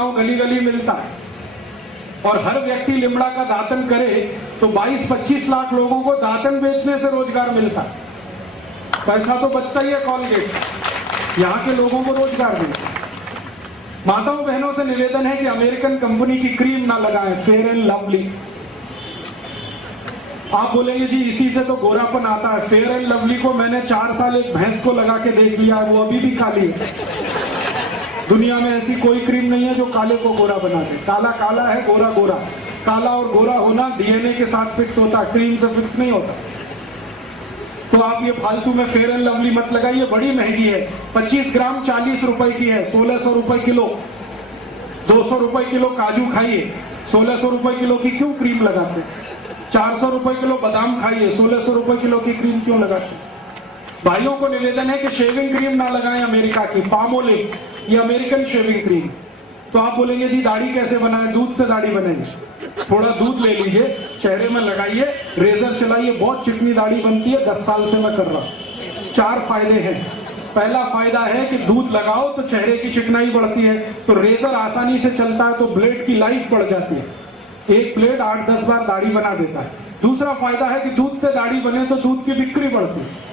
गली गली मिलता है और हर व्यक्ति लिमड़ा का दातन करे तो 22-25 लाख लोगों को दातन बेचने से रोजगार मिलता है। पैसा तो बचता ही है कॉलगेट, यहाँ के लोगों को रोजगार मिलता है। माताओं बहनों से निवेदन है कि अमेरिकन कंपनी की क्रीम ना लगाएं, फेयर एंड लवली। आप बोलेंगे जी इसी से तो गोरापन आता है। फेयर एंड लवली को मैंने 4 साल एक भैंस को लगा के देख लिया, वो अभी भी काली है। दुनिया में ऐसी कोई क्रीम नहीं है जो काले को गोरा बना दे। काला काला है, गोरा गोरा। काला और गोरा होना डीएनए के साथ फिक्स होता है, क्रीम से फिक्स नहीं होता। तो आप ये फालतू में फेयर एंड लवली मत लगाइए, बड़ी महंगी है। 25 ग्राम 40 रुपए की है, 1600 रुपए किलो। 200 रुपए किलो काजू खाइए, 1600 रुपए किलो की क्यों क्रीम लगाते? 400 रुपए किलो बादाम खाइए, 1600 रुपए किलो की क्रीम क्यों लगाते? भाइयों को निवेदन है कि शेविंग क्रीम ना लगाएं अमेरिका की, पामोलिव, ये अमेरिकन शेविंग क्रीम। तो आप बोलेंगे जी दाढ़ी कैसे बनाएं? दूध से दाढ़ी बनेगी। थोड़ा दूध ले लीजिए, चेहरे में लगाइए, रेजर चलाइए, बहुत चिकनी दाढ़ी बनती है। 10 साल से मैं कर रहा हूं। 4 फायदे हैं। पहला फायदा है कि दूध लगाओ तो चेहरे की चिकनाई बढ़ती है, तो रेजर आसानी से चलता है, तो ब्लेड की लाइफ बढ़ जाती है। एक ब्लेड 8-10 बार दाढ़ी बना देता है। दूसरा फायदा है कि दूध से दाढ़ी बने तो दूध की बिक्री बढ़ती है,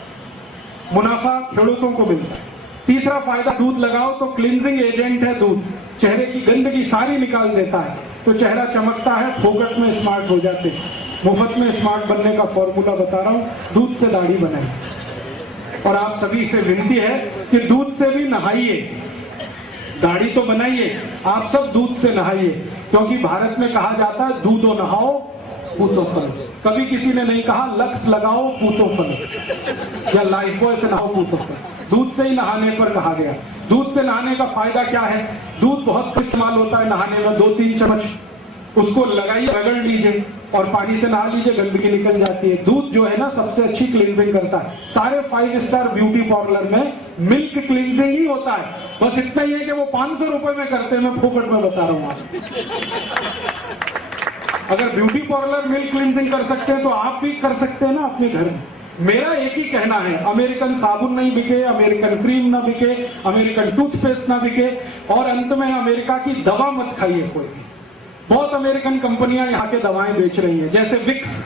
मुनाफा खेडूतों को मिलता है। तीसरा फायदा, दूध लगाओ तो क्लींजिंग एजेंट है दूध, चेहरे की गंदगी सारी निकाल देता है, तो चेहरा चमकता है, फोकट में स्मार्ट हो जाते हैं। मुफ्त में स्मार्ट बनने का फॉर्मूला बता रहा हूं, दूध से दाढ़ी बनाए। और आप सभी से विनती है कि दूध से भी नहाइए, दाढ़ी तो बनाइए, आप सब दूध से नहाइए, क्योंकि भारत में कहा जाता है दूधो नहाओ पूतो फल। कभी किसी ने नहीं कहा लक्स लगाओ पूतो फल या लाइफ बॉय से नहाओ पूतो फल। दूध से ही नहाने पर कहा गया। दूध से नहाने का फायदा क्या है? दूध बहुत इस्तेमाल होता है नहाने में, 2-3 चम्मच उसको लगाइए, रगड़ लीजिए और पानी से नहा लीजिए, गंदगी निकल जाती है। दूध जो है ना सबसे अच्छी क्लींजिंग करता है। सारे 5 स्टार ब्यूटी पार्लर में मिल्क क्लींजिंग ही होता है। बस इतना ही है कि वो 500 रुपए में करते हैं, मैं फोकट में बता रहा हूं आपको। अगर ब्यूटी पार्लर मिल्क क्लींजिंग कर सकते हैं तो आप भी कर सकते हैं ना अपने घर में। मेरा एक ही कहना है, अमेरिकन साबुन नहीं बिके, अमेरिकन क्रीम ना बिके, अमेरिकन टूथपेस्ट ना बिके, और अंत में अमेरिका की दवा मत खाइए कोई भी। बहुत अमेरिकन कंपनियां यहाँ के दवाएं बेच रही हैं, जैसे विक्स,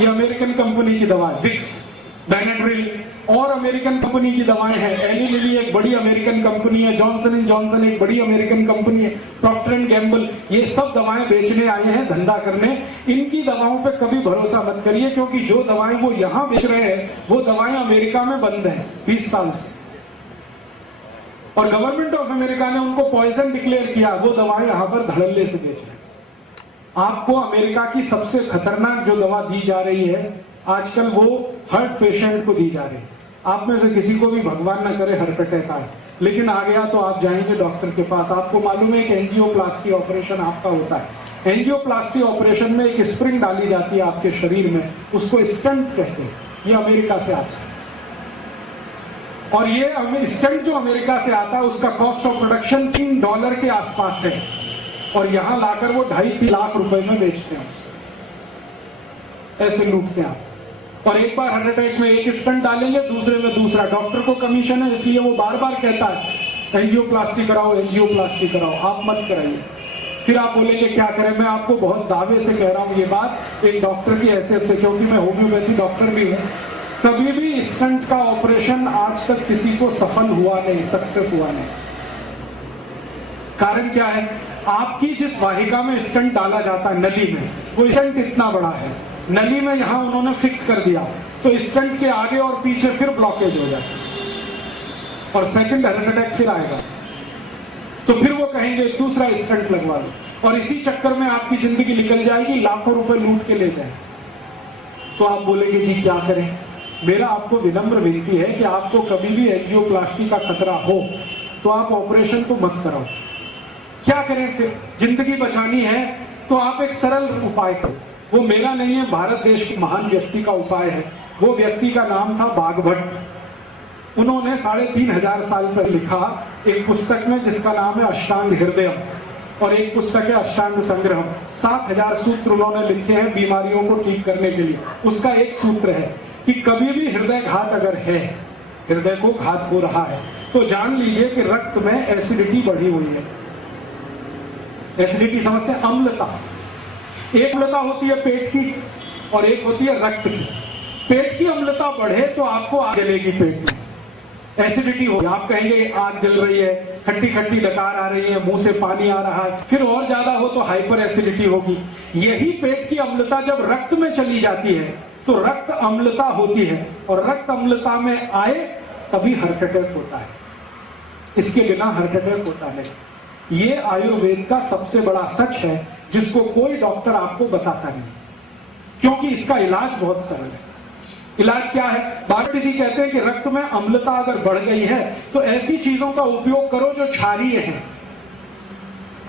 ये अमेरिकन कंपनी की दवा है, विक्स, बेनेड्रिल, और अमेरिकन कंपनी की दवाएं हैं। एली लिली एक बड़ी अमेरिकन कंपनी है, जॉनसन एंड जॉनसन एक बड़ी अमेरिकन कंपनी है, प्रॉक्टर एंड गैम्बल, ये सब दवाएं बेचने आए हैं, धंधा करने। इनकी दवाओं पे कभी भरोसा मत करिए, क्योंकि जो दवाएं वो यहां बेच रहे हैं वो दवाएं अमेरिका में बंद हैं 20 साल से, और गवर्नमेंट ऑफ अमेरिका ने उनको पॉइजन डिक्लेयर किया। वो दवाएं यहां पर धड़ल्ले से बेच रहे हैं। आपको अमेरिका की सबसे खतरनाक जो दवा दी जा रही है आजकल, वो हार्ट पेशेंट को दी जा रही है। आप में से किसी को भी भगवान न करे हार्ट अटैक आए, लेकिन आ गया तो आप जाएंगे डॉक्टर के पास। आपको मालूम है कि एंजियोप्लास्टी ऑपरेशन आपका होता है। एंजियोप्लास्टी ऑपरेशन में एक स्प्रिंग डाली जाती है आपके शरीर में, उसको स्टंट कहते हैं। ये अमेरिका से आता है, और ये स्टंट जो अमेरिका से आता है उसका कॉस्ट ऑफ प्रोडक्शन $3 के आसपास है, और यहां लाकर वो 2.5 लाख रुपए में बेचते हैं। ऐसे लूटते हैं आप। और एक बार हार्ट अटैक में एक स्टंट डालेंगे, दूसरे में दूसरा। डॉक्टर को कमीशन है, इसलिए वो बार बार कहता है एंजियोप्लास्टी कराओ, एंजियोप्लास्टी कराओ। आप मत कराइए। फिर आप बोलेंगे क्या करें? मैं आपको बहुत दावे से कह रहा हूं ये बात, एक डॉक्टर की हैसियत से, क्योंकि मैं होम्योपैथी डॉक्टर भी हूं। कभी भी स्टंट का ऑपरेशन आज तक किसी को सफल हुआ नहीं, सक्सेस हुआ नहीं। कारण क्या है? आपकी जिस वाहिका में स्टंट डाला जाता है नली में, वो स्टंट इतना बड़ा है, नली में यहां उन्होंने फिक्स कर दिया, तो स्टंट के आगे और पीछे फिर ब्लॉकेज हो जाता है, और सेकंड हार्ट अटैक फिर आएगा। तो फिर वो कहेंगे दूसरा स्टंट लगवा लो, और इसी चक्कर में आपकी जिंदगी निकल जाएगी, लाखों रुपए लूट के ले जाए। तो आप बोलेंगे जी क्या करें? मेरा आपको विनम्र विनती है कि आपको कभी भी एंजियोप्लास्टी का खतरा हो तो आप ऑपरेशन तो मत कराओ। क्या करें फिर? जिंदगी बचानी है तो आप एक सरल उपाय करो। वो मेरा नहीं है, भारत देश के महान व्यक्ति का उपाय है। वो व्यक्ति का नाम था बाघभट्ट। उन्होंने 3500 साल पहले लिखा एक पुस्तक में, जिसका नाम है अष्टांग हृदय, और एक पुस्तक है अष्टांग संग्रह। 7000 सूत्र उन्होंने लिखे हैं बीमारियों को ठीक करने के लिए। उसका एक सूत्र है कि कभी भी हृदय घात अगर है, हृदय को घात हो रहा है, तो जान लीजिए कि रक्त में एसिडिटी बढ़ी हुई है। एसिडिटी समझते हैं? अम्लता। एक अम्लता होती है पेट की और एक होती है रक्त की। पेट की अम्लता बढ़े तो आपको आग जलेगी पेट में, एसिडिटी हो, आप कहेंगे आग जल रही है, खट्टी खट्टी डकार आ रही है, मुंह से पानी आ रहा है, फिर और ज्यादा हो तो हाइपर एसिडिटी होगी। यही पेट की अम्लता जब रक्त में चली जाती है तो रक्त अम्लता होती है, और रक्त अम्लता में आए तभी हार्ट अटैक होता है, इसके बिना हार्ट अटैक होता नहीं। ये आयुर्वेद का सबसे बड़ा सच है जिसको कोई डॉक्टर आपको बताता नहीं, क्योंकि इसका इलाज बहुत सरल है। इलाज क्या है? भागवत जी कहते हैं कि रक्त में अम्लता अगर बढ़ गई है तो ऐसी चीजों का उपयोग करो जो क्षारीय है।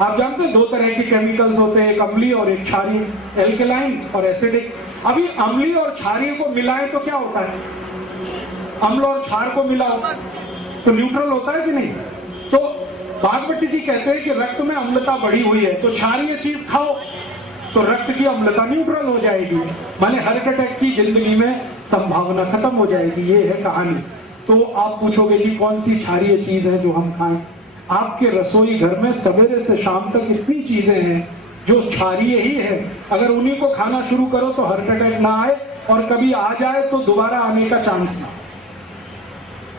आप जानते हैं 2 तरह के केमिकल्स होते हैं, एक अम्लीय और एक क्षारीय, एल्केलाइन और एसिडिक। अभी अम्लीय और क्षारीय को मिलाएं तो क्या होता है? अम्ल और क्षार को मिलाओ तो न्यूट्रल होता है कि नहीं? तो भागवत जी कहते हैं कि रक्त में अम्लता बढ़ी हुई है तो क्षारीय चीज खाओ तो रक्त की अम्लता न्यूट्रल हो जाएगी, माने हार्ट अटैक की जिंदगी में संभावना खत्म हो जाएगी। ये है कहानी। तो आप पूछोगे कि कौन सी क्षारीय चीज है जो हम खाएं? आपके रसोई घर में सवेरे से शाम तक इतनी चीजें हैं जो क्षारीय ही है, अगर उन्हीं को खाना शुरू करो तो हार्ट अटैक ना आए, और कभी आ जाए तो दोबारा आने का चांस ना।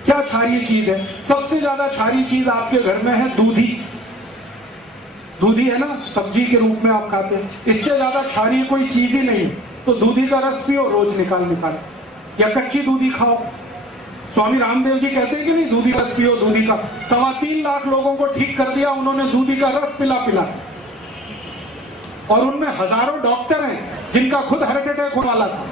क्या क्षारीय चीज है? सबसे ज्यादा क्षारीय चीज आपके घर में है दूधी। दूधी है ना, सब्जी के रूप में आप खाते हैं, इससे ज्यादा क्षारीय कोई चीज ही नहीं। तो दूधी का रस पियो रोज निकाल, या कच्ची दूधी खाओ। स्वामी रामदेव जी कहते हैं कि नहीं, दूधी रस पियो, दूधी का 3.25 लाख लोगों को ठीक कर दिया उन्होंने दूधी का रस पिला, और उनमें हजारों डॉक्टर हैं जिनका खुद हार्ट अटैक होने वाला था,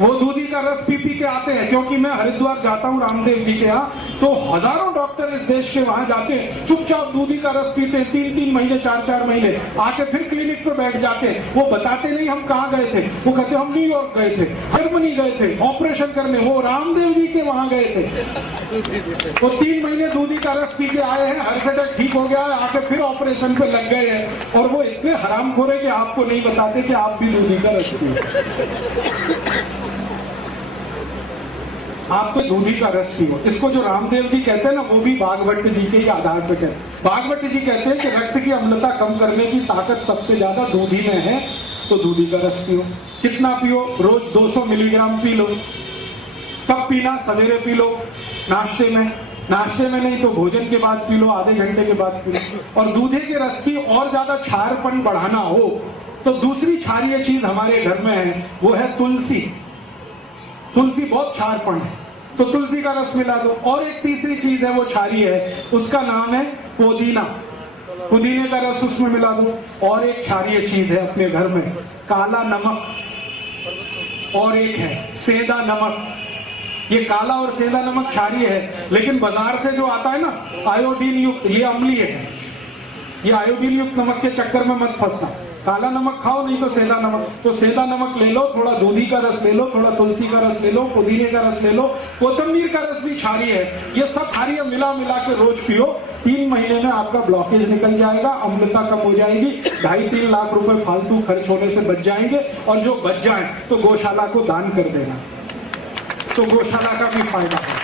वो दूधी का रस पी के आते हैं। क्योंकि मैं हरिद्वार जाता हूँ रामदेव जी के यहाँ, तो हजारों डॉक्टर इस देश के वहां जाते हैं, चुपचाप दूधी का रस पीते हैं, 3-3 महीने 4-4 महीने, आके फिर क्लिनिक पे बैठ जाते हैं। वो बताते नहीं हम कहाँ गए थे, वो कहते हम न्यूयॉर्क गए थे, जर्मनी गए थे ऑपरेशन करने, वो रामदेव जी के वहां गए थे। वो 3 महीने दूधी का रस पी के आए हैं, हार्ट अटैक ठीक हो गया है, आके फिर ऑपरेशन पे लग गए हैं। और वो इतने हरामखोर है कि आपको नहीं बताते कि आप भी दूधी का रस पिए। आप तो दूधी का रस पियो। इसको जो रामदेव जी कहते हैं ना, वो भी भागवत जी के आधार पर कहते हैं। भागवत जी कहते हैं कि रक्त की अम्लता कम करने की ताकत सबसे ज्यादा दूधी में है, तो दूधी का रस पियो। कितना पियो? रोज 200 मिलीग्राम पी लो। कब पीना? सवेरे पी लो, नाश्ते में नहीं तो भोजन के बाद पी लो, आधे घंटे के बाद पी लो। और दूधे के रस की और ज्यादा क्षारपन बढ़ाना हो तो दूसरी क्षारीय चीज हमारे घर में है, वो है तुलसी। तुलसी बहुत क्षारपन है, तो तुलसी का रस मिला दो। और एक तीसरी चीज है वो क्षारीय है, उसका नाम है पुदीना। पुदीने का रस उसमें मिला दो। और एक क्षारीय चीज है अपने घर में, काला नमक, और एक है सेंधा नमक। ये काला और सेंधा नमक क्षारीय है, लेकिन बाजार से जो आता है ना आयोडीन युक्त, ये अम्लीय है। ये आयोडीन युक्त नमक के चक्कर में मत फंसना। काला नमक खाओ, नहीं तो सेंधा नमक। तो सेंधा नमक ले लो, थोड़ा दूधी का रस ले लो, थोड़ा तुलसी का रस ले लो, पुदीने का रस ले लो, कोतंबीर का रस भी क्षारीय है। ये सब क्षारीय मिला के रोज पियो। 3 महीने में आपका ब्लॉकेज निकल जाएगा, अम्लता कम हो जाएगी, 2.5-3 लाख रुपए फालतू खर्च होने से बच जाएंगे। और जो बच जाए तो गौशाला को दान कर देना, तो गौशाला का भी फायदा है।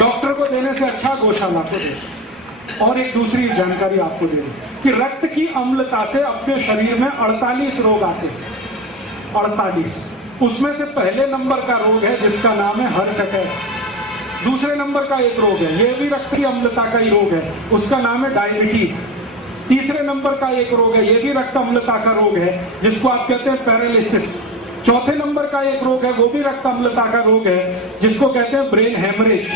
डॉक्टर को देने से अच्छा गौशाला को देना। और एक दूसरी जानकारी आपको दे दूं कि रक्त की अम्लता से अपने शरीर में 48 रोग आते हैं। 48। उसमें से पहले नंबर का रोग है जिसका नाम है हार्ट अटैक। दूसरे नंबर का एक रोग है, ये भी रक्त की अम्लता का ही रोग है, उसका नाम है डायबिटीज। तीसरे नंबर का एक रोग है, ये भी रक्त अम्लता का रोग है, जिसको आप कहते हैं पैरालिसिस। चौथे नंबर का एक रोग है, वो भी रक्त अम्लता का रोग है, जिसको कहते हैं ब्रेन हेमरेज।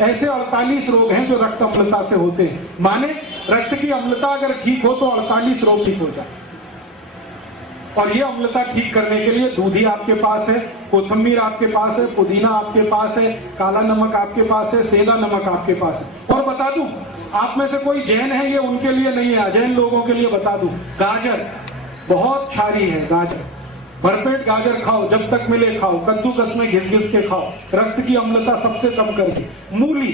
ऐसे 48 रोग हैं जो रक्त अम्लता से होते हैं। माने रक्त की अम्लता अगर ठीक हो तो 48 रोग ठीक हो जाए। और ये अम्लता ठीक करने के लिए दूधी आपके पास है, कोथिंबीर आपके पास है, पुदीना आपके पास है, काला नमक आपके पास है, सेंधा नमक आपके पास है। और बता दूं, आप में से कोई जैन है, ये उनके लिए नहीं है, अजैन लोगों के लिए बता दूं, गाजर बहुत क्षारीय है। गाजर भरपेट गाजर खाओ, जब तक मिले खाओ, कद्दूकस में घिस घिस के खाओ, रक्त की अम्लता सबसे कम करती। मूली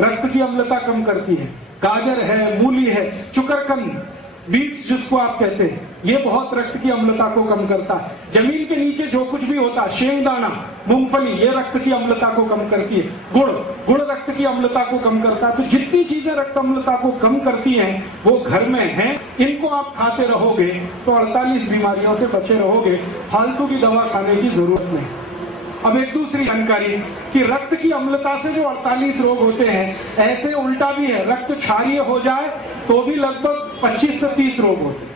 रक्त की अम्लता कम करती है। गाजर है, मूली है, चुकरकंद बीट्स जिसको आप कहते हैं, ये बहुत रक्त की अम्लता को कम करता है। जमीन के नीचे जो कुछ भी होता है, शेंगदाना, मूंगफली, ये रक्त की अम्लता को कम करती है। गुड़ रक्त की अम्लता को कम करता है। तो जितनी चीजें रक्त अम्लता को कम करती हैं वो घर में हैं। इनको आप खाते रहोगे तो 48 बीमारियों से बचे रहोगे, फालतू की दवा खाने की जरूरत नहीं। अब एक दूसरी जानकारी कि रक्त की अम्लता से जो 48 रोग होते हैं, ऐसे उल्टा भी है, रक्त क्षारीय हो जाए तो भी लगभग 25 से 30 रोग होते हैं।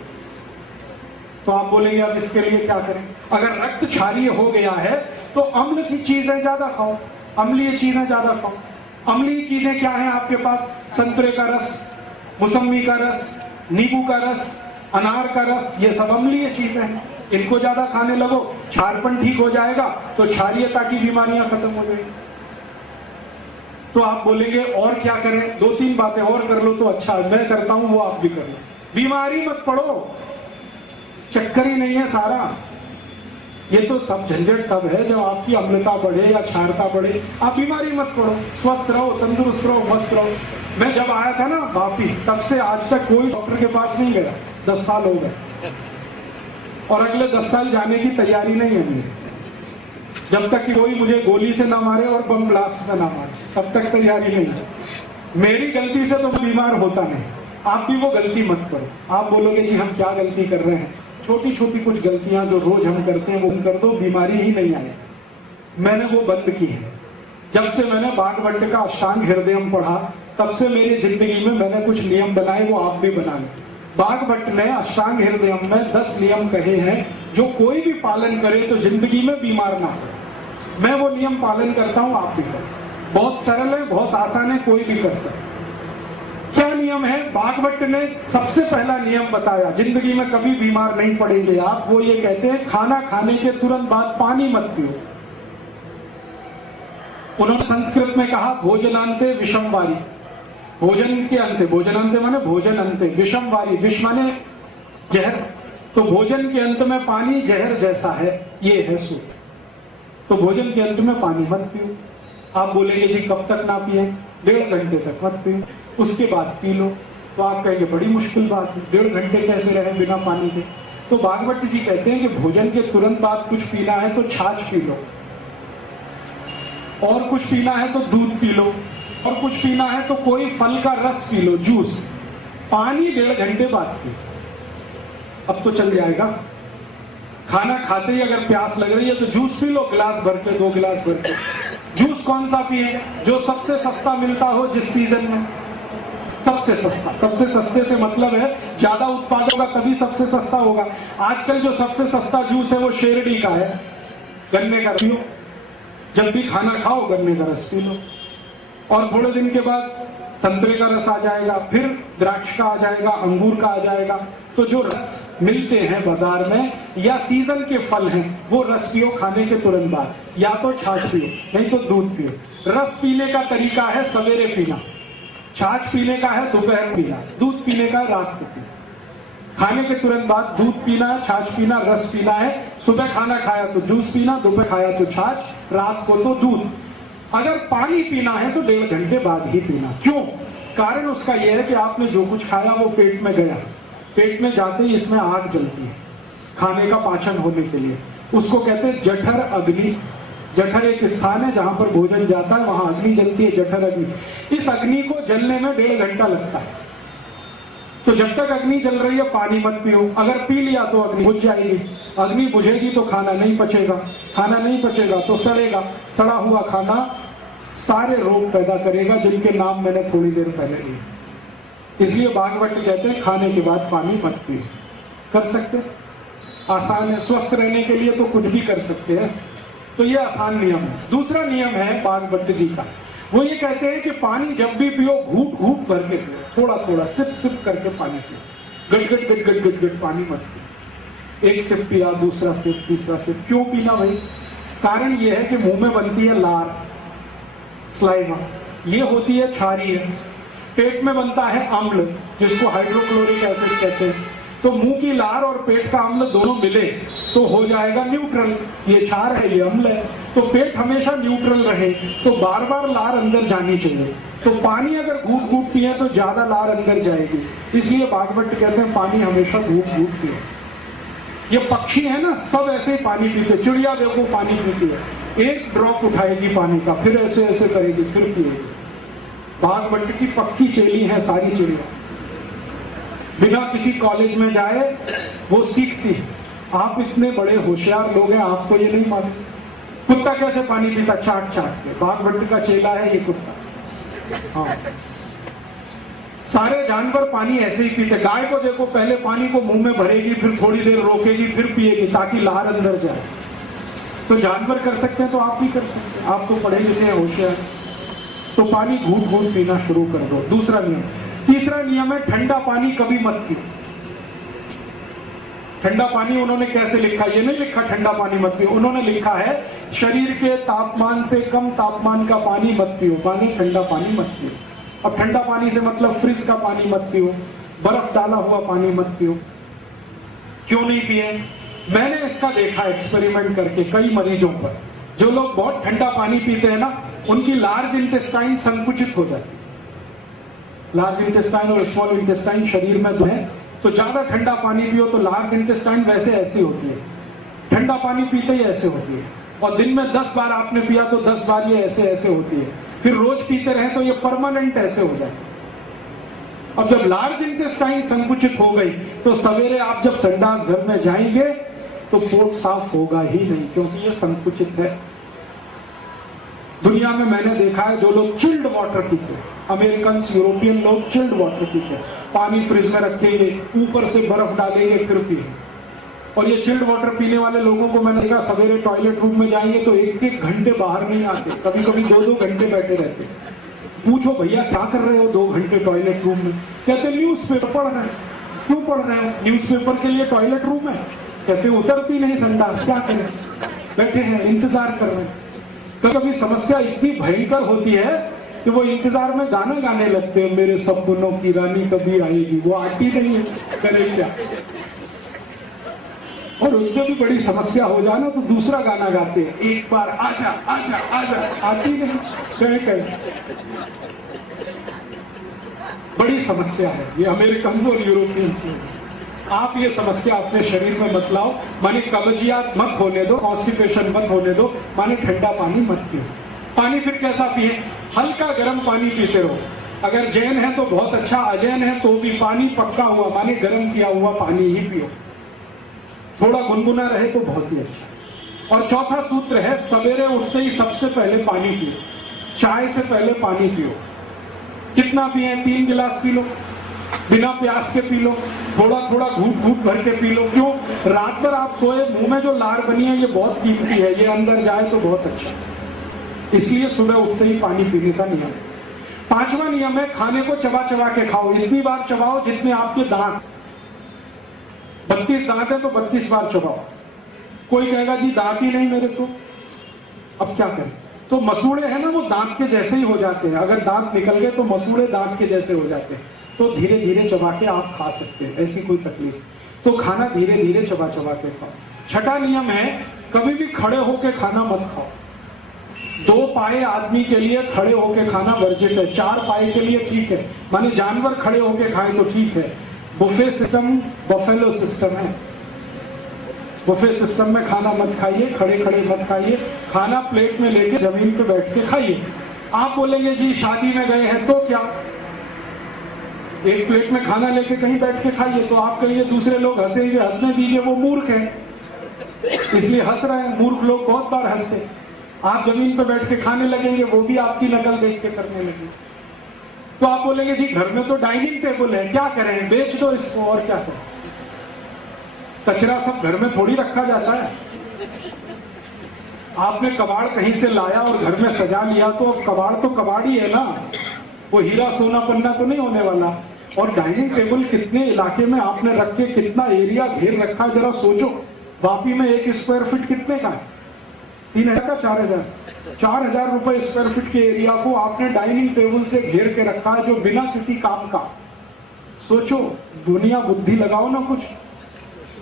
तो आप बोलेंगे अब इसके लिए क्या करें? अगर रक्त क्षारीय हो गया है तो अम्ल की चीजें ज्यादा खाओ, अम्लीय चीजें ज्यादा खाओ। अम्लीय चीजें क्या है आपके पास? संतरे का रस, मौसम्मी का रस, नींबू का रस, अनार का रस, ये सब अम्लीय चीजें हैं। इनको ज्यादा खाने लगो, क्षारपन ठीक हो जाएगा तो क्षारीयता की बीमारियां खत्म हो जाएगी। तो आप बोलेंगे और क्या करें? 2-3 बातें और कर लो तो अच्छा है, मैं करता हूं वो आप भी कर लो। बीमारी मत पड़ो, चक्कर ही नहीं है सारा। ये तो सब झंझट तब है जब आपकी अम्लता बढ़े या क्षारता बढ़े। आप बीमारी मत पड़ो, स्वस्थ रहो, तंदुरुस्त रहो, मस्त रहो। मैं जब आया था ना वापी, तब से आज तक कोई डॉक्टर के पास नहीं गया, 10 साल हो गए, और अगले 10 साल जाने की तैयारी नहीं है मेरी, जब तक कि कोई मुझे गोली से ना मारे और बम ब्लास्ट से ना मारे, तब तक तैयारी नहीं है। मेरी गलती से तो बीमार होता नहीं। आप भी वो गलती मत करो। आप बोलोगे कि हम क्या गलती कर रहे हैं? छोटी छोटी कुछ गलतियां जो रोज हम करते हैं वो कर दो, बीमारी ही नहीं आए। मैंने वो बंद की है। जब से मैंने बागवट का अष्टांग हृदयम पढ़ा, तब से मेरी जिंदगी में मैंने कुछ नियम बनाए, वो आप भी बना लें। बागवट ने अष्टांग हृदयम में 10 नियम कहे हैं जो कोई भी पालन करे तो जिंदगी में बीमार ना हो। मैं वो नियम पालन करता हूं, आप भी करें। बहुत सरल है, बहुत आसान है, कोई भी कर सकता। क्या नियम है? बागवट ने सबसे पहला नियम बताया, जिंदगी में कभी बीमार नहीं पड़ेंगे आप। वो ये कहते हैं खाना खाने के तुरंत बाद पानी मत पियो। उन्होंने संस्कृत में कहा भोजनांते विषमवारी, भोजन के अंत, भोजनांते माने भोजन अंते, विषमवारी, विष माने जहर, तो भोजन के अंत में पानी जहर जैसा है, ये है सूत्र। तो भोजन के अंत में पानी मत पियो। आप बोलेंगे जी कब तक ना पिए? 1.5 घंटे तक मत पियो, उसके बाद पी लो। तो आप कहेंगे बड़ी मुश्किल बात है, 1.5 घंटे कैसे रहे बिना पानी के? तो बागवट जी कहते हैं कि भोजन के तुरंत बाद कुछ पीना है तो छाछ पी लो, और कुछ पीना है तो दूध पी लो, और कुछ पीना है तो कोई फल का रस पी लो, जूस। पानी 1.5 घंटे बाद पी। अब तो चल जाएगा। खाना खाते ही अगर प्यास लग रही है तो जूस पी लो, गिलास भर के, 2 गिलास भर के। जूस कौन सा पिए? जो सबसे सस्ता मिलता हो जिस सीजन में, सबसे सस्ता। सबसे सस्ते से मतलब है ज्यादा उत्पादन होगा तभी सबसे सस्ता होगा। आजकल जो सबसे सस्ता जूस है वो शेरडी का है, गन्ने का पियो। जब भी खाना खाओ गन्ने का रस पी लो, और थोड़े दिन के बाद संतरे का रस आ जाएगा, फिर द्राक्ष का आ जाएगा, अंगूर का आ जाएगा। तो जो रस मिलते हैं बाजार में या सीजन के फल हैं, वो रस पियो खाने के तुरंत बाद, या तो छाछ पियो नहीं तो दूध पियो। रस पीने का तरीका है सवेरे पीना, छाछ पीने का है दोपहर पीना, दूध पीने का है रात को पीना। खाने के तुरंत बाद दूध पीना, छाछ पीना, रस पीना है। सुबह खाना खाया तो जूस पीना, दोपहर खाया तो छाछ, रात को तो दूध। अगर पानी पीना है तो 1.5 घंटे बाद ही पीना। क्यों? कारण उसका यह है कि आपने जो कुछ खाया वो पेट में गया, पेट में जाते ही इसमें आग जलती है खाने का पाचन होने के लिए। उसको कहते हैं जठर अग्नि। जठर एक स्थान है जहां पर भोजन जाता है, वहां अग्नि जलती है, जठर अग्नि। इस अग्नि को जलने में 1.5 घंटा लगता है। तो जब तक अग्नि जल रही है पानी मत पियो। अगर पी लिया तो अग्नि बुझ जाएगी, अग्नि बुझेगी तो खाना नहीं पचेगा, खाना नहीं पचेगा तो सड़ेगा, सड़ा हुआ खाना सारे रोग पैदा करेगा जिनके नाम मैंने थोड़ी देर पहले लिए। इसलिए बागवट कहते हैं खाने के बाद पानी मत पियो। कर सकते, आसान है। स्वस्थ रहने के लिए तो कुछ भी कर सकते हैं। तो ये आसान नियम है। दूसरा नियम है बागवट जी का, वो ये कहते हैं कि पानी जब भी पियो घूट घूट भर के पियो, थोड़ा थोड़ा सिप सिप करके पानी पियो। गट गट गट गट गट गट पानी मत पियो। एक सिप पिया, दूसरा सिप, तीसरा सिप। क्यों पीना भाई? कारण ये है कि मुंह में बनती है लार, स्लाइवा, ये होती है क्षारीय। पेट में बनता है अम्ल जिसको हाइड्रोक्लोरिक एसिड कहते हैं। तो मुंह की लार और पेट का अम्ल दोनों मिले तो हो जाएगा न्यूट्रल। ये क्षार है, ये अम्ल है। तो पेट हमेशा न्यूट्रल रहे तो बार बार लार अंदर जानी चाहिए। तो तो पानी अगर घूट घूट पिए तो ज्यादा लार अंदर जाएगी, इसलिए भागवत कहते हैं पानी हमेशा घूट घूट पिए। ये पक्षी है ना, सब ऐसे ही पानी पीते। चिड़िया देखो पानी पीती है, एक ड्रॉप उठाएगी पानी का, फिर ऐसे ऐसे करेगी, फिर पिएगी। भागवत की पक्की चेली है सारी चिड़िया, बिना किसी कॉलेज में जाए वो सीखती है। आप इतने बड़े होशियार लोग हैं, आपको ये नहीं मालूम? कुत्ता कैसे पानी पीता? चाट चाट के। भागवत का चेला है ये कुत्ता। हाँ, सारे जानवर पानी ऐसे ही पीते। गाय को देखो, पहले पानी को मुंह में भरेगी, फिर थोड़ी देर रोकेगी, फिर पिएगी ताकि लार अंदर जाए। तो जानवर कर सकते हैं तो आप भी कर सकते हैं। आप तो पढ़े लिखे हैं, होशियार। तो पानी घूट घूट पीना शुरू कर दो। दूसरा नियम। तीसरा नियम है ठंडा पानी कभी मत पियो। ठंडा पानी उन्होंने कैसे लिखा? ये नहीं लिखा ठंडा पानी मत पियो, उन्होंने लिखा है शरीर के तापमान से कम तापमान का पानी मत पियो, पानी ठंडा पानी मत पियो। अब ठंडा पानी से मतलब फ्रिज का पानी मत पियो, बर्फ डाला हुआ पानी मत पियो। क्यों नहीं पिए? मैंने इसका देखा एक्सपेरिमेंट करके कई मरीजों पर। जो लोग बहुत ठंडा पानी पीते हैं ना, उनकी लार्ज इंटेस्टाइन संकुचित हो जाती है। लार्ज इंटेस्टाइन और स्मॉल इंटेस्टाइन शरीर में है, तो ज्यादा ठंडा पानी पियो तो लार्ज इंटेस्टाइन वैसे ऐसी होती है, ठंडा पानी पीते ही ऐसे होती है। और दिन में 10 बार आपने पिया तो 10 बार ये ऐसे ऐसे होती है। फिर रोज पीते रहे तो ये परमानेंट ऐसे हो जाए। अब जब लार्ज इंटेस्टाइन संकुचित हो गई तो सवेरे आप जब संडास घर में जाएंगे तो पोट साफ होगा ही नहीं, क्योंकि ये संकुचित है। दुनिया में मैंने देखा है जो लोग चिल्ड वाटर पीते हैं, अमेरिकन यूरोपियन लोग चिल्ड वाटर पीते हैं, पानी फ्रिज में रखेंगे, ऊपर से बर्फ डालेंगे, फिर पिएंगे। और ये चिल्ड वाटर पीने वाले लोगों को मैंने देखा सवेरे टॉयलेट रूम में जाएंगे तो 1-1 घंटे बाहर नहीं आते, कभी कभी 2-2 घंटे बैठे रहते। पूछो भैया क्या कर रहे हो 2 घंटे टॉयलेट रूम में? कहते न्यूज़पेपर पढ़ रहे हैं। क्यों पढ़ रहे हो? न्यूज़पेपर के लिए टॉयलेट रूम है? कहते उतरती नहीं संडास, क्या करें, बैठे हैं इंतजार कर रहे हैं। तो कभी समस्या इतनी भयंकर होती है कि वो इंतजार में गाना गाने लगते हैं, मेरे सपनों की रानी कभी आएगी, वो आती नहीं है, करे क्या। और उससे भी बड़ी समस्या हो जाए ना तो दूसरा गाना गाते हैं, एक बार आजा आजा आजा, आती नहीं, कहे कहे। बड़ी समस्या है ये अमेरिकन और यूरोपियंस में। आप ये समस्या अपने शरीर में मत लाओ, माने कब्जियत मत होने दो, कॉन्स्टिपेशन मत होने दो, माने ठंडा पानी मत पियो। पानी फिर कैसा पिए? हल्का गर्म पानी पीते रहो। अगर जैन है तो बहुत अच्छा, अजैन है तो भी पानी पक्का हुआ माने गर्म किया हुआ पानी ही पियो। थोड़ा गुनगुना रहे तो बहुत ही अच्छा। और चौथा सूत्र है सवेरे उठते ही सबसे पहले पानी पियो, चाय से पहले पानी पियो। कितना पिए? 3 गिलास पी लो, बिना प्यास के पी लो, थोड़ा थोड़ा घूट घूट भर के पी लो। क्यों? रात भर आप सोए, मुंह में जो लार बनी है ये बहुत कीमती है, ये अंदर जाए तो बहुत अच्छा, इसलिए सुबह उठते ही पानी पीने का नियम। 5वां नियम है खाने को चबा चबा के खाओ। इतनी बार चबाओ जितने आपके दांत, 32 दांत है तो 32 बार चबाओ। कोई कहेगा जी दांत ही नहीं मेरे को, अब क्या करें? तो मसूड़े है ना, वो दांत के जैसे ही हो जाते हैं। अगर दांत निकल गए तो मसूड़े दांत के जैसे हो जाते हैं, तो धीरे धीरे चबा के आप खा सकते हैं, ऐसी कोई तकलीफ। तो खाना धीरे धीरे चबा चबा के खाओ। 6वां नियम है कभी भी खड़े होके खाना मत खाओ। 2 पाए आदमी के लिए खड़े होके खाना वर्जित है, 4 पाए के लिए ठीक है, माने जानवर खड़े होके खाएं तो ठीक है। बुफे सिस्टम बफेलो सिस्टम है, बुफे सिस्टम में खाना मत खाइए, खड़े खड़े मत खाइए, खाना प्लेट में लेके जमीन पे बैठ के खाइए। आप बोलेंगे जी शादी में गए हैं तो क्या, एक प्लेट में खाना लेके कहीं बैठ के खाइए, तो आप कहिए दूसरे लोग हंसेंगे, हंसने दीजिए, वो मूर्ख है इसलिए हंस रहे हैं। मूर्ख लोग बहुत बार हंसते। आप जमीन पे बैठ के खाने लगेंगे, वो भी आपकी नकल देख के करने लगेंगे। तो आप बोलेंगे जी घर में तो डाइनिंग टेबल है, क्या करें, बेच दो इसको, और क्या करें। कचरा सब घर में थोड़ी रखा जाता है। आपने कबाड़ कहीं से लाया और घर में सजा लिया तो अब कबाड़ तो कबाड़ ही है ना, वो हीरा सोना पन्ना तो नहीं होने वाला। और डाइनिंग टेबल कितने इलाके में आपने रख के कितना एरिया घेर रखा है, जरा सोचो। वापी में 1 स्क्वायर फीट कितने का है? 3000 का 4000, 4000 रुपए स्क्वायर फीट के एरिया को आपने डाइनिंग टेबल से घेर के रखा है, जो बिना किसी काम का। सोचो, दुनिया बुद्धि लगाओ ना, कुछ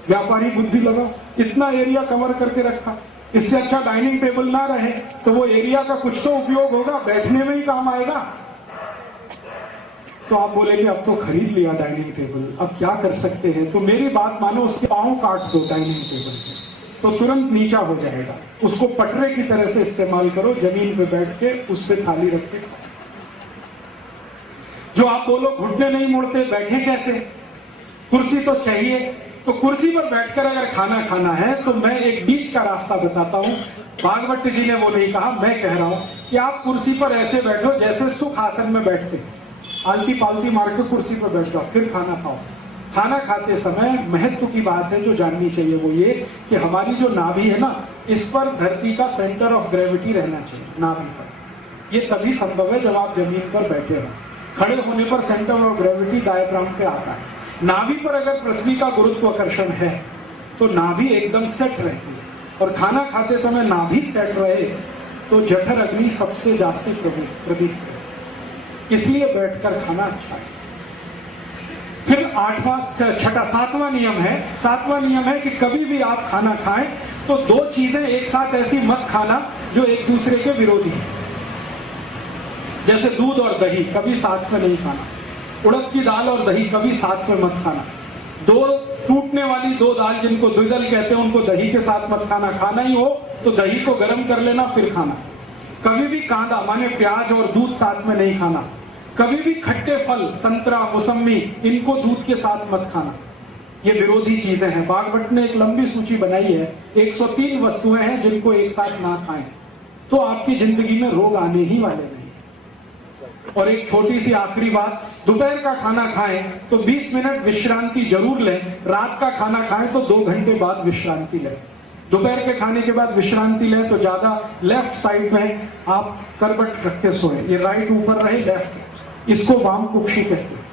व्यापारी बुद्धि लगाओ, इतना एरिया कवर करके रखा। इससे अच्छा डाइनिंग टेबल ना रहे तो वो एरिया का कुछ तो उपयोग होगा, बैठने में ही काम आएगा। तो आप बोलेंगे अब तो खरीद लिया डाइनिंग टेबल, अब क्या कर सकते हैं। तो मेरी बात मानो, उसके पांव काट दो डाइनिंग टेबल के, तो तुरंत नीचा हो जाएगा। उसको पटरे की तरह से इस्तेमाल करो, जमीन पे बैठ के उस पे थाली रख के। जो आप बोलो घुटने नहीं मुड़ते, बैठे कैसे, कुर्सी तो चाहिए। तो कुर्सी पर बैठकर अगर खाना खाना है तो मैं एक बीच का रास्ता बताता हूं। भागवत जी ने वो नहीं कहा, मैं कह रहा हूं कि आप कुर्सी पर ऐसे बैठो जैसे सुख आसन में बैठते, आलती पालती मार के कुर्सी पर बैठ जाओ, फिर खाना खाओ। खाना खाते समय महत्व की बात है जो जाननी चाहिए, वो ये कि हमारी जो नाभि है ना, इस पर धरती का सेंटर ऑफ ग्रेविटी रहना चाहिए, नाभि पर। ये तभी संभव है जब आप जमीन पर बैठे हो। खड़े होने पर सेंटर ऑफ ग्रेविटी डायग्राम पे आता है। नाभि पर अगर पृथ्वी का गुरुत्वाकर्षण है तो नाभि एकदम सेट रहती है, और खाना खाते समय नाभि सेट रहे तो जठर अग्नि सबसे जास्ती प्रदीप, इसलिए बैठकर खाना अच्छा है। फिर सातवां नियम है कि कभी भी आप खाना खाएं तो दो चीजें एक साथ ऐसी मत खाना जो एक दूसरे के विरोधी है। जैसे दूध और दही कभी साथ में नहीं खाना, उड़द की दाल और दही कभी साथ में मत खाना। दो टूटने वाली दो दाल जिनको द्विदल कहते हैं उनको दही के साथ मत खाना। खाना ही हो तो दही को गर्म कर लेना फिर खाना। कभी भी कांदा माने प्याज और दूध साथ में नहीं खाना। कभी भी खट्टे फल संतरा मौसमी इनको दूध के साथ मत खाना। ये विरोधी चीजें हैं। भागवत ने एक लंबी सूची बनाई है, 103 वस्तुएं हैं जिनको एक साथ ना खाएं तो आपकी जिंदगी में रोग आने ही वाले नहीं। और एक छोटी सी आखिरी बात, दोपहर का खाना खाएं तो 20 मिनट विश्रांति जरूर लें। रात का खाना खाएं तो 2 घंटे बाद विश्रांति लें। दोपहर के खाने के बाद विश्रांति लें तो ज्यादा लेफ्ट साइड में आप करवट रख के सोए, ये राइट ऊपर रहे लेफ्ट, इसको वाम कुक्षी कहते हैं।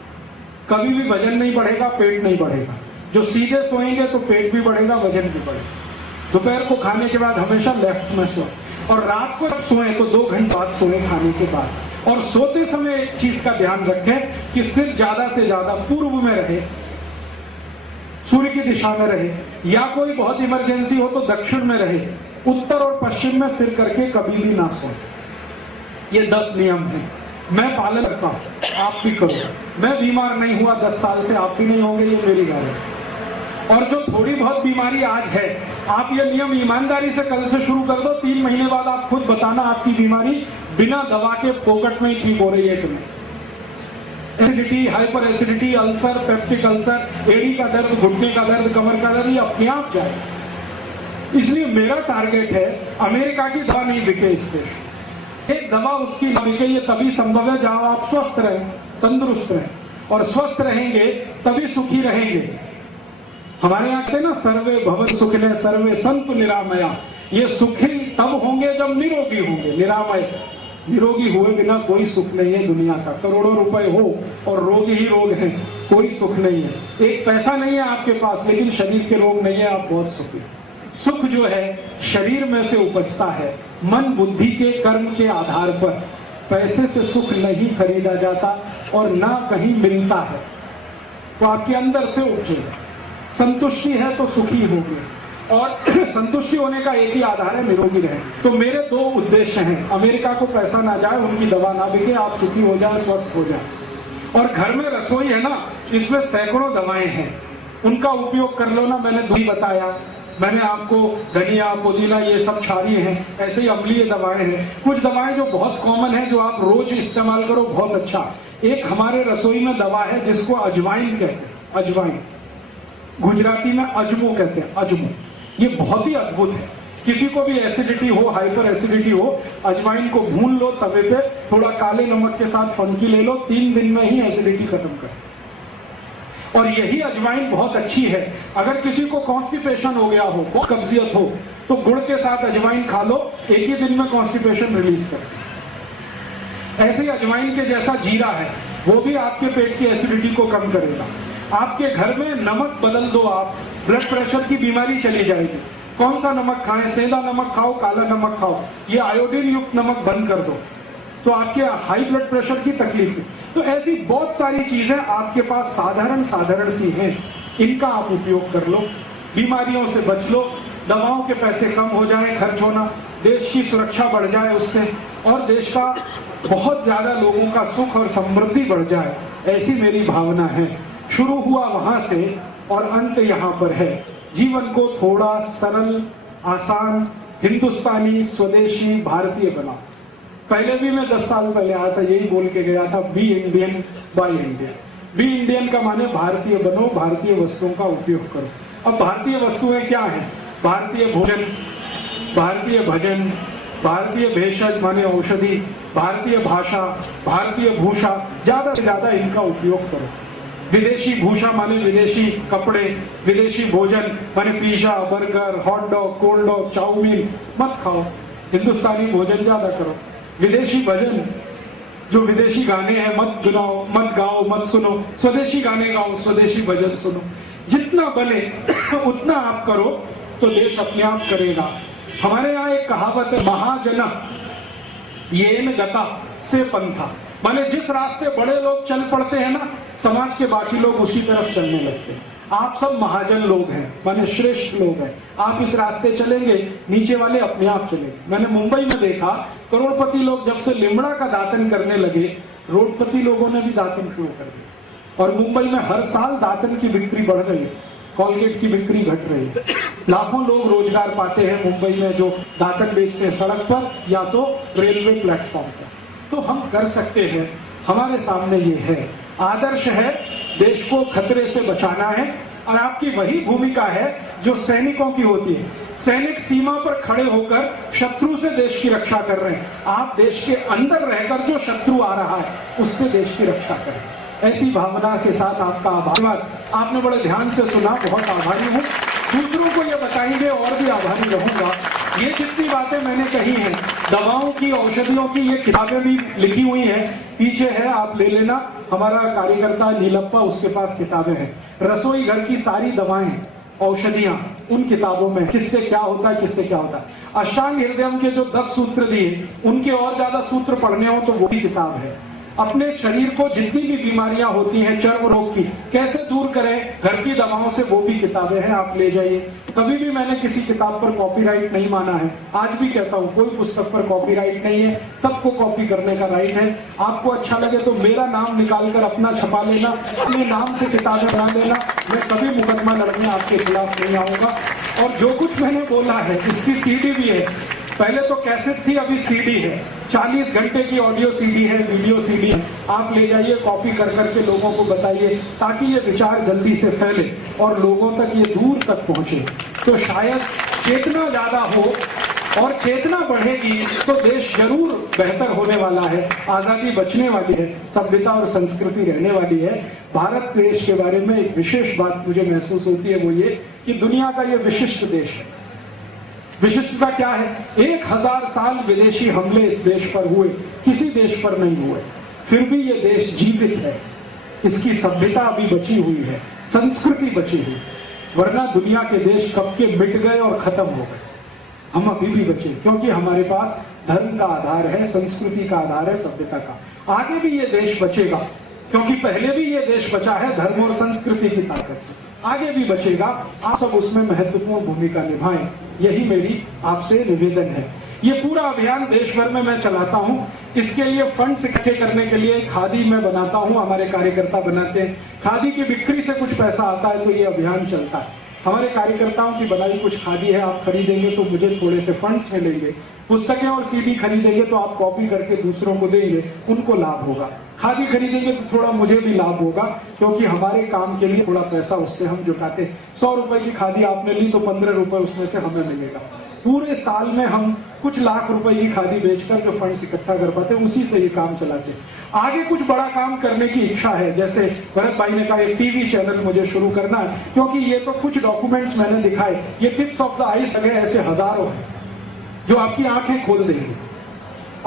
कभी भी वजन नहीं बढ़ेगा, पेट नहीं बढ़ेगा। जो सीधे सोएंगे तो पेट भी बढ़ेगा, वजन भी बढ़ेगा। दोपहर को खाने के बाद हमेशा लेफ्ट में सोए, और रात को जब सोए तो 2 घंटे बाद सोए खाने के बाद। और सोते समय एक चीज का ध्यान रखें कि सिर ज्यादा से ज्यादा पूर्व में रहे, सूर्य की दिशा में रहे, या कोई बहुत इमरजेंसी हो तो दक्षिण में रहे। उत्तर और पश्चिम में सिर करके कभी भी ना सोए। ये 10 नियम हैं, मैं पालन करता हूं, आप भी करो। मैं बीमार नहीं हुआ 10 साल से, आप भी नहीं होंगे, ये मेरी बात है। और जो थोड़ी बहुत बीमारी आज है, आप ये नियम ईमानदारी से कल से शुरू कर दो। 3 महीने बाद आप खुद बताना आपकी बीमारी बिना दवा के फोकट में ही ठीक हो रही है कि नहीं। Acidity, hyper acidity, ulcer, peptic ulcer, एड़ी का दर्द, घुटने का दर्द, कमर का दर्द, ये अपने आप जाए। इसलिए मेरा टारगेट है अमेरिका की दवा नहीं बिके इससे, एक दवा उसकी न बिके। ये तभी संभव है जहां आप स्वस्थ रहें, तंदुरुस्त रहें, और स्वस्थ रहेंगे तभी सुखी रहेंगे। हमारे यहाँ कहते हैं ना, सर्वे भवन सुखिने सर्वे संतु निरामया। ये सुखी तब होंगे जब निरोगी होंगे। निरोगी हुए बिना कोई सुख नहीं है दुनिया का। करोड़ों रुपए हो और रोग ही रोग हैं, कोई सुख नहीं है। एक पैसा नहीं है आपके पास लेकिन शरीर के रोग नहीं है, आप बहुत सुखी। सुख जो है शरीर में से उपजता है, मन बुद्धि के कर्म के आधार पर। पैसे से सुख नहीं खरीदा जाता और ना कहीं मिलता है, तो आपके अंदर से उपजेगा। संतुष्टि है तो सुखी होगी, और संतुष्टि होने का एक ही आधार है, निरोगी रहे। तो मेरे 2 उद्देश्य हैं, अमेरिका को पैसा ना जाए, उनकी दवा ना बिके, आप सुखी हो जाए, स्वस्थ हो जाए। और घर में रसोई है ना, इसमें सैकड़ों दवाएं हैं, उनका उपयोग कर लो ना। मैंने दूध बताया, मैंने आपको धनिया पुदीना ये सब क्षारीय हैं, ऐसे ही अम्लीय दवाएं हैं। कुछ दवाएं जो बहुत कॉमन है, जो आप रोज इस्तेमाल करो, बहुत अच्छा। एक हमारे रसोई में दवा है जिसको अजवाइन कहते हैं, अजवाइन, गुजराती में अजमो कहते हैं, अजमो। ये बहुत ही अद्भुत है। किसी को भी एसिडिटी हो, हाइपर एसिडिटी हो, अजवाइन को भून लो तवे पे, थोड़ा काले नमक के साथ फनकी ले लो, 3 दिन में ही एसिडिटी खत्म कर। और यही अजवाइन बहुत अच्छी है। अगर किसी को कॉन्स्टिपेशन हो गया हो, कब्जियत हो, तो गुड़ के साथ अजवाइन खा लो, एक ही दिन में कॉन्स्टिपेशन रिलीज करते। ऐसे ही अजवाइन के जैसा जीरा है, वो भी आपके पेट की एसिडिटी को कम करेगा। आपके घर में नमक बदल दो आप, ब्लड प्रेशर की बीमारी चली जाएगी। कौन सा नमक खाएं, सेंधा नमक खाओ, काला नमक खाओ, ये आयोडीन युक्त नमक बंद कर दो तो आपके हाई ब्लड प्रेशर की तकलीफ है। तो ऐसी बहुत सारी चीजें आपके पास साधारण सी हैं, इनका आप उपयोग कर लो, बीमारियों से बच लो, दवाओं के पैसे कम हो जाए खर्च होना, देश की सुरक्षा बढ़ जाए उससे, और देश का बहुत ज्यादा लोगों का सुख और समृद्धि बढ़ जाए, ऐसी मेरी भावना है। शुरू हुआ वहां से और अंत यहाँ पर है। जीवन को थोड़ा सरल, आसान, हिंदुस्तानी, स्वदेशी, भारतीय बनाओ। पहले भी मैं 10 साल पहले आया था, यही बोल के गया था, be Indian buy Indian. Be Indian का माने भारतीय बनो, भारतीय वस्तुओं का उपयोग करो। अब भारतीय वस्तुएं क्या है? भारतीय भोजन, भारतीय भजन, भारतीय भेषज माने औषधि, भारतीय भाषा, भारतीय भूषा, ज्यादा से ज्यादा इनका उपयोग करो। विदेशी भूषा माने विदेशी कपड़े, विदेशी भोजन माने pizza, burger, hot dog, cold dog, chowmein मत खाओ, हिंदुस्तानी भोजन ज्यादा करो। विदेशी भजन, जो विदेशी गाने हैं मत गाओ, मत सुनो, स्वदेशी गाने गाओ, स्वदेशी भजन सुनो। जितना बने उतना आप करो तो देश अपने आप करेगा। हमारे यहाँ एक कहावत है, महाजन येन गता से पंथा, माने जिस रास्ते बड़े लोग चल पड़ते हैं ना, समाज के बाकी लोग उसी तरफ चलने लगते हैं। आप सब महाजन लोग हैं, माने श्रेष्ठ लोग हैं। आप इस रास्ते चलेंगे, नीचे वाले अपने आप चलेंगे। मैंने मुंबई में देखा, करोड़पति लोग जब से लिमड़ा का दातन करने लगे, रोडपति लोगों ने भी दातन शुरू कर दिया। और मुंबई में हर साल दातन की बिक्री बढ़ रही है, कॉलगेट की बिक्री घट रही है। लाखों लोग रोजगार पाते हैं मुंबई में, जो दातन बेचते हैं सड़क पर या तो रेलवे प्लेटफॉर्म पर। तो हम कर सकते हैं, हमारे सामने ये है, आदर्श है, देश को खतरे से बचाना है। और आपकी वही भूमिका है जो सैनिकों की होती है। सैनिक सीमा पर खड़े होकर शत्रु से देश की रक्षा कर रहे हैं, आप देश के अंदर रहकर जो शत्रु आ रहा है उससे देश की रक्षा करें। ऐसी भावना के साथ आपका आभार। आपने बड़े ध्यान से सुना, बहुत आभारी हूँ। दूसरों को ये बताएंगे और भी आभारी रहूंगा। ये जितनी बातें मैंने कही हैं, दवाओं की, औषधियों की, ये किताबें भी लिखी हुई हैं, पीछे है, आप ले लेना। हमारा कार्यकर्ता नीलप्पा, उसके पास किताबें हैं। रसोई घर की सारी दवाएं, औषधियां उन किताबों में, किससे क्या होता है, किससे क्या होता है। अष्टांग हृदयम के जो 10 सूत्र दिए, उनके और ज्यादा सूत्र पढ़ने हो तो वो भी किताब है। अपने शरीर को जितनी भी बीमारियां होती हैं, चर्म रोग की, कैसे दूर करें घर की दवाओं से, वो भी किताबें हैं, आप ले जाइए। कभी भी मैंने किसी किताब पर कॉपीराइट नहीं माना है, आज भी कहता हूँ कोई पुस्तक पर कॉपीराइट नहीं है, सबको कॉपी करने का राइट है। आपको अच्छा लगे तो मेरा नाम निकालकर अपना छपा लेना, अपने नाम से किताबें बना लेना, मैं कभी मुकदमा लड़ने आपके खिलाफ नहीं आऊंगा। और जो कुछ मैंने बोला है, इसकी सीडी भी है, पहले तो कैसेट थी, अभी सीडी है, 40 घंटे की ऑडियो सीडी है, वीडियो सीडी है। आप ले जाइए, कॉपी कर करके लोगों को बताइए, ताकि ये विचार जल्दी से फैले और लोगों तक ये दूर तक पहुंचे। तो शायद चेतना ज्यादा हो, और चेतना बढ़ेगी तो देश जरूर बेहतर होने वाला है, आजादी बचने वाली है, सभ्यता और संस्कृति रहने वाली है। भारत देश के बारे में एक विशेष बात मुझे महसूस होती है, वो ये कि दुनिया का ये विशिष्ट देश है। विशिष्टता क्या है? 1000 साल विदेशी हमले इस देश पर हुए, किसी देश पर नहीं हुए, फिर भी ये देश जीवित है। इसकी सभ्यता अभी बची हुई है, संस्कृति बची हुई, वरना दुनिया के देश कब के मिट गए और खत्म हो गए। हम अभी भी बचे, क्योंकि हमारे पास धर्म का आधार है, संस्कृति का आधार है, सभ्यता का। आगे भी ये देश बचेगा, क्योंकि पहले भी ये देश बचा है धर्म और संस्कृति की ताकत से, आगे भी बचेगा। आप सब उसमें महत्वपूर्ण भूमिका निभाएं, यही मेरी आपसे निवेदन है। ये पूरा अभियान देश भर में मैं चलाता हूँ। इसके लिए फंड्स इकट्ठे करने के लिए खादी मैं बनाता हूँ, हमारे कार्यकर्ता बनाते हैं। खादी की बिक्री से कुछ पैसा आता है तो ये अभियान चलता है। हमारे कार्यकर्ताओं की बनाई कुछ खादी है, आप खरीदेंगे तो मुझे थोड़े से फंड्स मिलेंगे। पुस्तकें और सीडी खरीदेंगे तो आप कॉपी करके दूसरों को देंगे, उनको लाभ होगा। खादी खरीदेंगे तो थोड़ा मुझे भी लाभ होगा, क्योंकि हमारे काम के लिए थोड़ा पैसा उससे हम जुटाते। 100 रुपए की खादी आपने ली तो 15 रुपए उसमें से हमें मिलेगा। पूरे साल में हम कुछ लाख रुपए की खादी बेचकर जो फंड्स इकट्ठा कर पाते, उसी से ये काम चलाते। आगे कुछ बड़ा काम करने की इच्छा है, जैसे भरत भाई ने कहा एक टीवी चैनल मुझे शुरू करना है, क्योंकि ये तो कुछ डॉक्यूमेंट्स मैंने दिखाए, ये टिप्स ऑफ द आइस लगे ऐसे हजारों हैं जो आपकी आंखें खोल देंगे,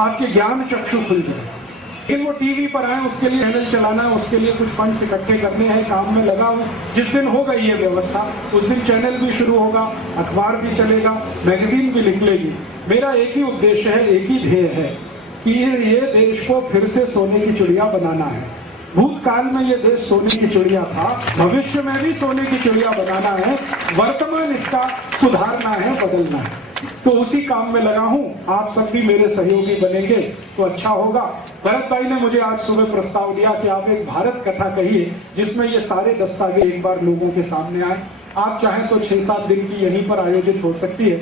आपके ज्ञान चक्षु खुल जाए। लेकिन वो टीवी पर आए, उसके लिए चैनल चलाना है, उसके लिए कुछ फंड्स इकट्ठे करने हैं, काम में लगा हूं। जिस दिन हो गई ये व्यवस्था, उस दिन चैनल भी शुरू होगा, अखबार भी चलेगा, मैगजीन भी निकलेगी। मेरा एक ही उद्देश्य है, एक ही ध्येय है कि ये देश को फिर से सोने की चिड़िया बनाना है। भूतकाल में ये देश सोने की चिड़िया था, भविष्य में भी सोने की चिड़िया बनाना है, वर्तमान इसका सुधारना है, बदलना है। तो उसी काम में लगा हूं। आप सब भी मेरे सहयोगी बनेंगे तो अच्छा होगा। भरत भाई ने मुझे आज सुबह प्रस्ताव दिया कि आप एक भारत कथा कहिए जिसमें ये सारे दस्तावेज एक बार लोगों के सामने आए। आप चाहें तो 6-7 दिन की यहीं पर आयोजित हो सकती है।